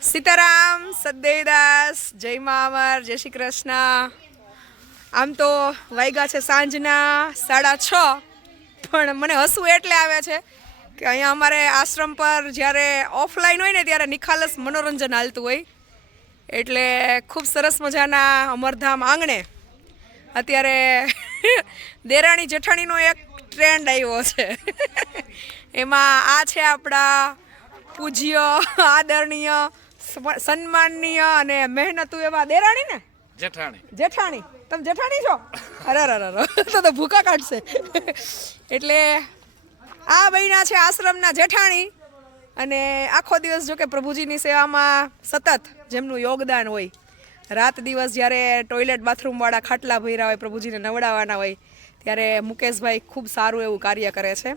સીતારામ, સદેદાસ, જય મા જય શ્રી કૃષ્ણ. આમ તો વાગ્યા છે સાંજના સાડા છ. પણ મને હસવું એટલે આવે છે કે અહીંયા અમારે આશ્રમ પર જ્યારે ઓફલાઈન હોય ને ત્યારે નિખાલસ મનોરંજન હાલતું હોય. એટલે ખૂબ સરસ મજાના અમરધામ આંગણે. અત્યારે દેરાણી જેઠાણીનો એક ટ્રેન્ડ આવ્યો છે. એમાં આ છે આપણા પૂજ્ય, આદરણીય સન્માનનીય અને મહેનતુ એવા દેરાણી ને? જેઠાણી. જેઠાણી. તમે જેઠાણી છો? અરે અરે અરે. તો તો ભૂકા કાઢશે. એટલે આ બહેના છે આશ્રમના જેઠાણી અને આખો દિવસ જો કે પ્રભુજીની સેવામાં સતત જેમનું યોગદાન હોય રાત દિવસ જ્યારે ટોયલેટ બાથરૂમવાળા ખાટલા ભર્યા હોય પ્રભુજીને નવડાવવાના હોય ત્યારે મુકેશભાઈ ખૂબ સારું એવું કાર્ય કરે છે.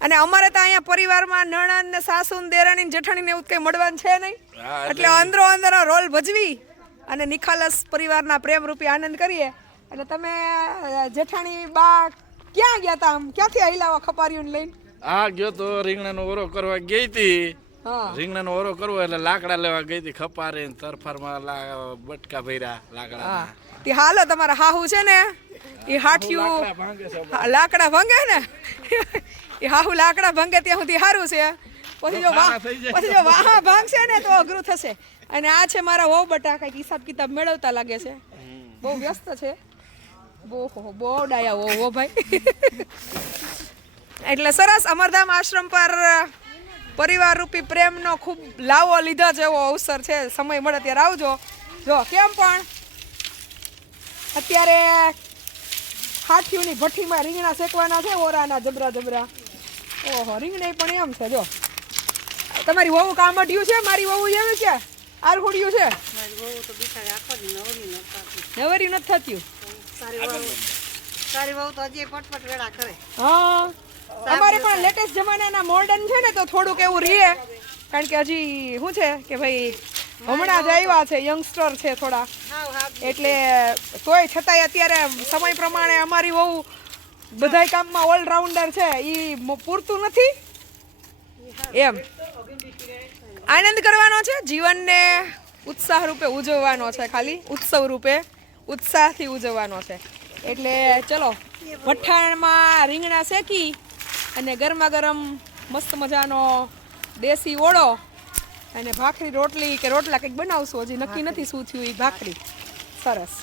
અને અમારે તો અહીંયા પરિવારમાં નણંદ ને સાસુ ને દેરાણી ને જેઠાણી ને એવું કંઈ મળવાનું છે નહીં. એટલે અંદરો અંદર રોલ ભજવી અને નિખાલસ પરિવારના પ્રેમરૂપી આનંદ કરીએ. અને તમે જેઠાણી બા ક્યાં ગયા તા આમ? ક્યાંથી હલાવા ખપારીઓને લઈને? આ ગયો તો રીંગણાનો ઓરો કરવા ગઈ હતી રીંગણાનો ઓરો કરવો એટલે લાકડા લેવા ગઈ હતી ખપારી તરફારમાં બટકા ભર્યા લાકડા તે હાલો તમારા હાહુ છે ને એ હાઠિયું લાકડા ભંગે ને? એ હાહુ લાકડા ભંગે ત્યાં સુધી સારું છે. પછી જો વાહ. પછી જો વાહા ભાંગશે ને તો અઘરું થશે. અને આ છે મારા વહુ બટા કંઈક હિસાબ કિતાબ મેળવતા લાગે છે. બહુ વ્યસ્ત છે. બહુ બહુ ડાયા હો હો ભાઈ. એટલે સરસ અમરધામ આશ્રમ પર પરિવાર રૂપી પ્રેમનો ખૂબ લાવો લીધો જ એવો અવસર છે. સમય મળે ત્યારે આવજો. જો કેમ પણ અત્યારે હાથીઓની ભઠ્ઠીમાં રીંગણા શેકવાના છે, ઓરાના જબરા જબરા. ઓહો, રીંગણા પણ એમ છે, જો. તમારી વહુ કામ અઢ્યું છે, મારી વહુ એવી છે? આરહુડિયું છે? નવરી નથી થતી. તારી વહુ તો હજી પટપટ હા. અમારે પણ લેટેસ્ટ જમાનાના મોડર્ન છે ને, તો થોડુંક એવું રીએ. કારણ કે હજી શું છે કે ભાઈ હમણાં જ આવ્યા છે યંગસ્ટર છે થોડા. એટલે તોય છતાંય અત્યારે સમય પ્રમાણે અમારી બહુ બધાય કામમાં ઓલરાઉન્ડર છે એ પૂરતું નથી? એમ. આનંદ કરવાનો છે જીવનને ઉત્સાહ રૂપે ઉજવવાનો છે ખાલી ઉત્સવ રૂપે ઉત્સાહથી ઉજવવાનો છે. એટલે ચલો વઠાણમાં રીંગણા શેકી અને ગરમા ગરમ મસ્ત મજાનો દેશી ઓળો અને ભાખરી રોટલી કે રોટલા કંઈક બનાવશું હજી નક્કી નથી શું થયું એ ભાખરી. સરસ.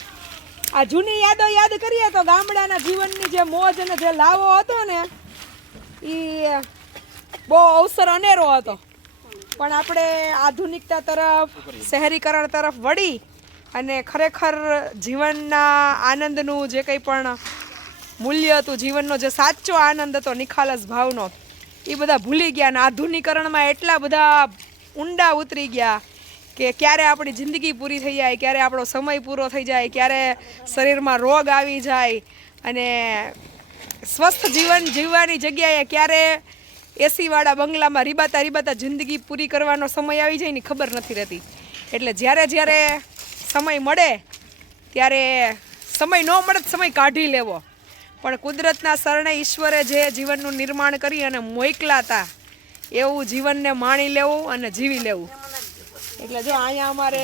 આ જૂની યાદો યાદ કરીએ તો ગામડાના જીવનની જે મોજ અને જે લાવો હતો ને એ બહુ અવસર અનેરો હતો. પણ આપણે આધુનિકતા તરફ શહેરીકરણ તરફ વળી અને ખરેખર જીવનના આનંદનું જે કંઈ પણ મૂલ્ય હતું જીવનનો જે સાચો આનંદ હતો નિખાલસ ભાવનો એ બધા ભૂલી ગયા અને આધુનિકરણમાં એટલા બધા ઊંડા ઉતરી ગયા કે ક્યારે આપણી જિંદગી પૂરી થઈ જાય, ક્યારે આપણો સમય પૂરો થઈ જાય, ક્યારે શરીરમાં રોગ આવી જાય અને સ્વસ્થ જીવન જીવવાની જગ્યાએ ક્યારે એસીવાળા બંગલામાં રીબાતા રીબાતા જિંદગી પૂરી કરવાનો સમય આવી જાય ને ખબર નથી રહેતી. એટલે જ્યારે જ્યારે સમય મળે ત્યારે સમય ન મળે સમય કાઢી લેવો. પણ કુદરતના શરણે ઈશ્વરે જે જીવનનું નિર્માણ કરી અને મોકલાતા એવું જીવનને માણી લેવું અને જીવી લેવું. એટલે જો અહીંયા અમારે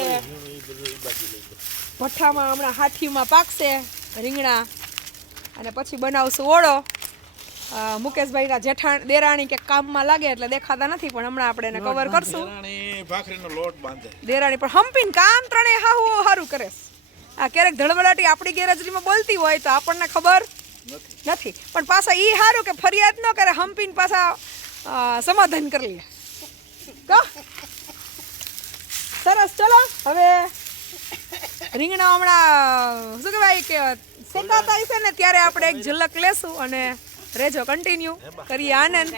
ભઠ્ઠામાં હમણાં હાથીમાં પાકશે રીંગણા અને પછી બનાવશું ઓળો. મુકેશભાઈના જેઠાણ, દેરાણી કે કામમાં લાગે એટલે દેખાતા નથી, પણ હમણાં આપણે એને કવર કરશું. દેરાણી પણ હમ્પીને કામ ત્રણેય હાહુ સારું કરે આ ક્યારેક ધડબડાટી આપણી ગેરહાજરીમાં બોલતી હોય તો આપણને ખબર નથી. પણ પાછા ઈ સારું કે ફરિયાદ ન કરે હમ્પીને પાછા સમાધાન કરી લે તો સરસ ચલો હવે રીંગણા હમણાં શું કહેવાય કે શેકાતા હશે ને ત્યારે આપણે એક ઝલક લેશું અને રેજો કન્ટિન્યુ કરીએ આનંદ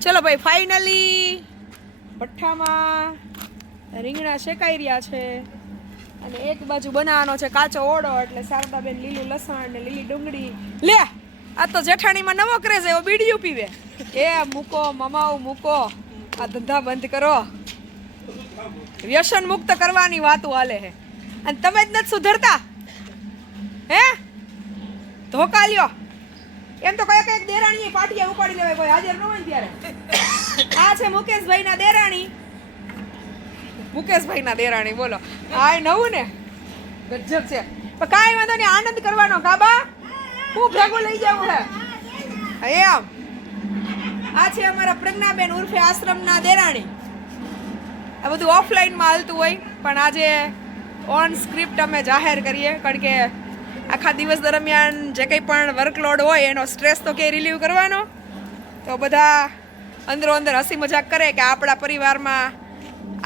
ચલો ભાઈ ફાઇનલી ભઠ્ઠામાં રીંગણા શેકાઈ રહ્યા છે અને એક બાજુ બનાવવાનો છે કાચો ઓળો એટલે શારદાબેન લીલું લસણ ને લીલી ડુંગળી લે આ તો જેઠાણીમાં નવો ક્રેઝ એવો બીડીયું પીવે એ મૂકો, મમાઓ, મૂકો. આ ધંધા બંધ કરો. વ્યસન મુક્ત કરવાની વાતો હાલે હે. અને તમે જ નથી સુધરતા? હે? ધોકા લ્યો. એમ તો કયા કંઈક દેરાણી પાટિયા ઉપાડી લેવાય કોઈ હાજર ન હોય ને ત્યારે. આ છે મુકેશભાઈ ના દેરાણી. મુકેશભાઈના દેરાણી, બોલો. આ નવું ને? ગજબ છે. પણ કાંઈ વાંધો નહીં, આનંદ કરવાનો, કાબા. હું ભેગું લઈ જાઉં હે, એમ. આ છે અમારા પ્રજ્ઞાબેન ઉર્ફે આશ્રમના દેરાણી. આ બધું ઓફલાઈનમાં હાલતું હોય, પણ આજે ઓન સ્ક્રિપ્ટ અમે જાહેર કરીએ, કારણ કે આખા દિવસ દરમિયાન જે કંઈ પણ વર્કલોડ હોય, એનો સ્ટ્રેસ તો ક્યાંય રિલીવ કરવાનો. તો બધા અંદરો અંદર હસી મજાક કરે કે આપણા પરિવારમાં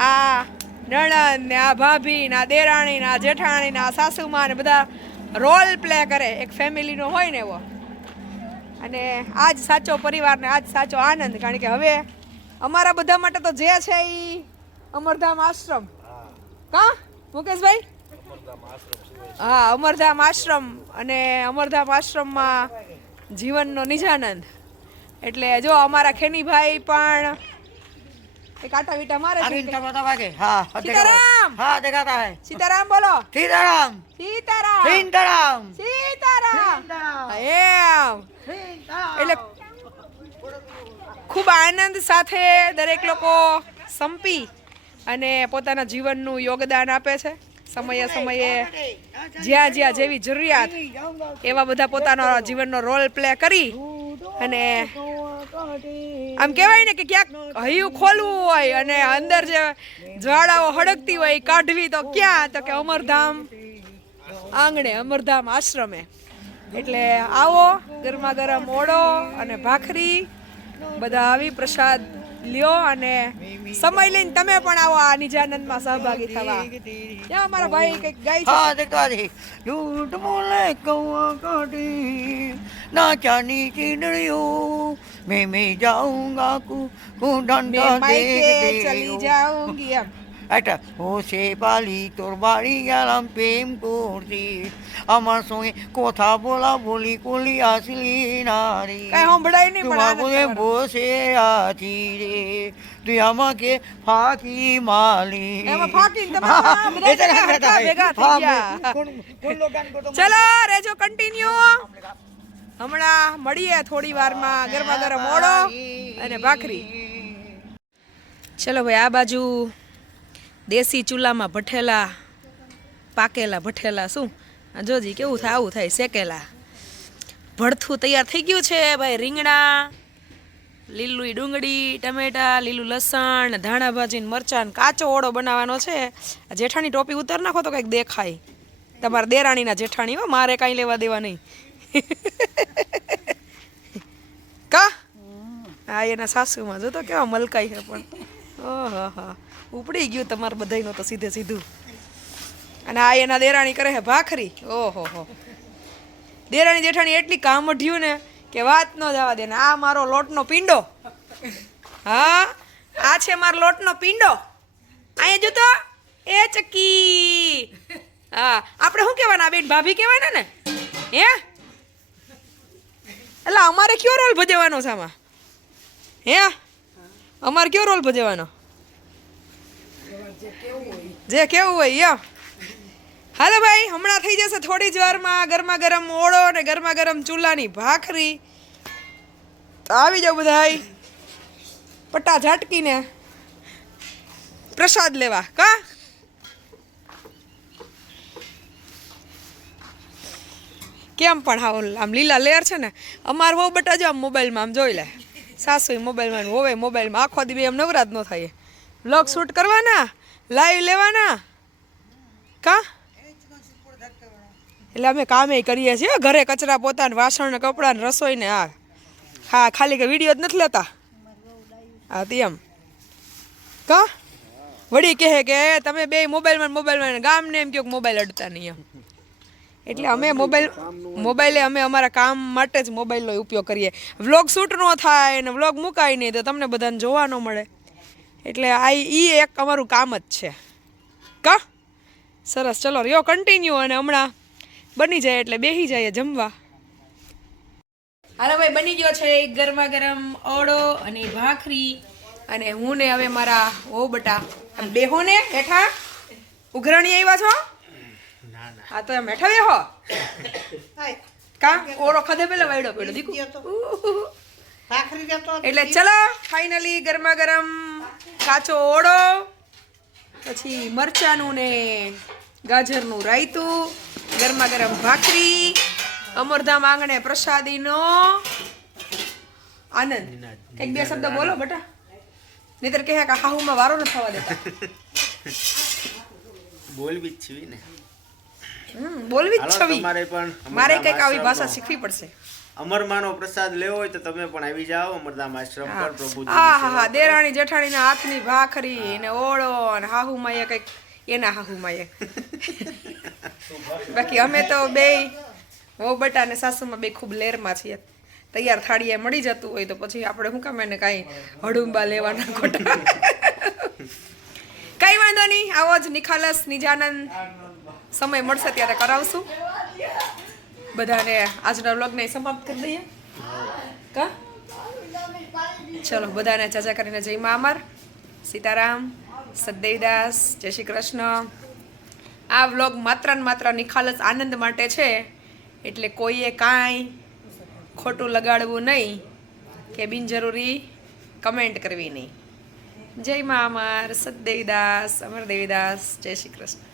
આ નણંદ ને આ ભાભી ને આ દેરાણી ને આ જેઠાણી ને આ સાસુમાં ને બધા રોલ પ્લે કરે, એક ફેમિલીનો હોય ને એવો. અને આ જ સાચો પરિવારને આ જ સાચો આનંદ કારણ કે હવે અમારા બધા માટે તો જે છે એ અમરધામ આશ્રમ. કા? મુકેશભાઈ? હા અમરધામ આશ્રમ અને અમરધામ આશ્રમમાં જીવનનો નિજાનંદ. એટલે જો અમારા ખેનીભાઈ પણ એક આટા વીટા મારે છે. ટમાટા હા સીતારામ! હા. સીતારામ બોલો. સીતારામ! સીતારામ! સીતારામ! એટલે ખૂબ આનંદ સાથે દરેક લોકો સંપી અને પોતાના જીવનનું યોગદાન આપે છે. સમયે સમયે જ્યાં જ્યાં જેવી જરૂરિયાત એવા બધા પોતાનો જીવનનો રોલ પ્લે કરી અને આમ કહેવાય ને કે ક્યાંક હૈયું ખોલવું હોય અને અંદર જે જ્વાળાઓ હડકતી હોય કાઢવી તો ક્યાં? તો કે અમરધામ આંગણે, અમરધામ આશ્રમે. એટલે આવો ગરમા ગરમ ઓળો અને ભાખરી બધા આવી પ્રસાદ લ્યો અને સમય લઈને તમે પણ આવો આ નિજાનંદમાં સહભાગી થવા. ત્યાં અમારા ભાઈ કંઈક ગાય છે. ઝૂઠ બોલે કૌવા કાઢી. ના ચાની ચીડળીઓ મેં મેં જાઉંગા કુ કુ ડંડા દે ચલી જાઉંગી એમ এটা ও সে বালি তোর বাড়ি গেলাম প্রেম করতে আমার সঙ্গে কথা বলা বলি কলি আসলি না রে કાંઈ સંભળાય નહીં પણ তোমার આનંદ বলে કરવાનો. বসে আছি রে তুই আমাকে ফাঁকি মালি એમાં ફાકીને તમે આ બધા ભેગા હરખા ભેગા થઈ ગયા. ચલો રેજો કન્ટિન્યુ હમણાં મળીએ થોડી વારમાં ગરમા ગરમ ઓળો અને ભાખરી ચલો ભાઈ આ બાજુ દેશી ચૂલામાં ભઠેલા પાકેલા ભઠેલા શું? જોજી કેવું થાય? આવું થાય શેકેલા. ભડથું તૈયાર થઈ ગયું છે ભાઈ રીંગણા લીલું ડુંગળી ટમેટા લીલું લસણ ધાણા ભાજી મરચાં કાચો ઓળો બનાવવાનો છે. જેઠાણી ટોપી ઉતાર નાખો તો કંઈક દેખાય. તમારા દેરાણીના જેઠાણી હો મારે કાંઈ લેવા દેવા નહીં. કા? હા એના સાસુમાં જો તો કેવા મલકાઈ છે પણ. ઓહો હા. ઉપડી ગયું તમારે બધાયનું તો સીધે સીધું. અને આ એના દેરાણી કરે છે ભાખરી? ઓહો હો. દેરાણી જેઠાણી એટલી કામઢ્યું ને કે વાત ન જવા દે ને આ મારો લોટનો પિંડો. હા? આ છે મારો લોટનો પિંડો. અહીંયા જો તો. એ ચક્કી. હા. આપણે શું કહેવાના બેન? ભાભી કહેવાના ને? હે? એટલે અમારે કયો રોલ ભજવવાનો છે આમાં? હે? અમારે કયો રોલ ભજવવાનો? જે કેવું હોય, યો. હાલો ભાઈ, હમણાં થઈ જશે થોડી જ વારમાં ગરમા ગરમ ઓળો ને ગરમા ગરમ ચૂલાની ભાખરી. તો આવી જાવ બધાય. પટ્ટા ઝાટકીને પ્રસાદ લેવા, કા? કેમ પણ હા આમ લીલા લેર છે ને, અમાર વહુ બટા જો આમ મોબાઈલમાં આમ જોઈ લે. સાસુ મોબાઈલમાં હોવે મોબાઈલમાં આખો દી બે એમ નવરાત ન થાય. બ્લોગ શૂટ કરવાના? લાઈવ લેવાના? કા? એટલે અમે કામે કરીએ છીએ ઘરે કચરા પોતાને, વાસણ ને કપડાં ને રસોઈ ને આ. હા, ખાલી કે વીડિયો જ નથી લેતા? હા, તે એમ. કા? વળી કહે કે તમે બે મોબાઈલમાં ને મોબાઈલમાં ને ગામને એમ કહો કે મોબાઈલ અડતા નહીં એમ. એટલે અમે મોબાઈલ, મોબાઈલે અમે અમારા કામ માટે જ મોબાઈલનો ઉપયોગ કરીએ. વ્લોગ શૂટ ન થાય ને વ્લોગ મુકાય નહીં તો તમને બધાને જોવા ન મળે. એટલે આ એ એક અમારું કામ જ છે. કા? સરસ. ચલો રહ્યો કન્ટિન્યુ અને હમણાં બની જાય એટલે બેસી જાય જમવા. હાલો ભાઈ બની ગયો છે ગરમા ગરમ ઓળો અને ભાખરી. અને હું ને હવે મારા ઓ બટા બેહો ને હેઠા ઉઘરાણી આવ્યા છો? હા તો એમ હેઠા બેહો. કા? ઓળો ખાધે પેલા વાયડો પેલો દીકુ. ભાખરી એટલે ચલો ફાઇનલી ગરમા ગરમ કાચો ઓળો પછી મરચાનું ને ગાજરનું રાયતું ગરમા ગરમ ભાખરી અમરધામ આંગણે પ્રસાદીનો આનંદ. એક બે શબ્દ બોલો બેટા. નહીતર કહે કે હાહુમાં વારો ન થવા દેતા. બોલવી જ છવી ને. બોલવી જ છવી. મારે કંઈક આવી ભાષા શીખવી પડશે. અમરમાનો પ્રસાદ લેવો હોય તો તમે પણ આવી જાઓ અમરધામ આશ્રમ પર પ્રભુ હા હા દેરાણી જેઠાણીના હાથની ભાખરી ને ઓળો ને હાહુમાં એ કંઈક એના હાહુમાં એ બાકી અમે તો બે વહુ બટા ને સાસુમાં બે ખૂબ લેરમાં છીએ. તૈયાર થાળીએ મળી જતું હોય તો પછી આપણે શું કામ એને કાંઈ હડુંબા લેવાના ખોટા. કઈ વાંધો નહીં આવો જ નિખાલસ નિજાનંદ. સમય મળશે ત્યારે કરાવશું. બધાને આજના વ્લોગને સમાપ્ત કરી દઈએ. કા? ચલો, બધાને ચાચા કરીને જય મા સીતારામ, સદૈવદાસ, જય શ્રી કૃષ્ણ. આ વ્લોગ માત્ર ને માત્ર નિખાલસ આનંદ માટે છે, એટલે કોઈએ કાંઈ ખોટું લગાડવું નહીં કે બિનજરૂરી કમેન્ટ કરવી નહીં. જય મા અમર સદદેવદાસ અમર દેવીદાસ જય શ્રી કૃષ્ણ.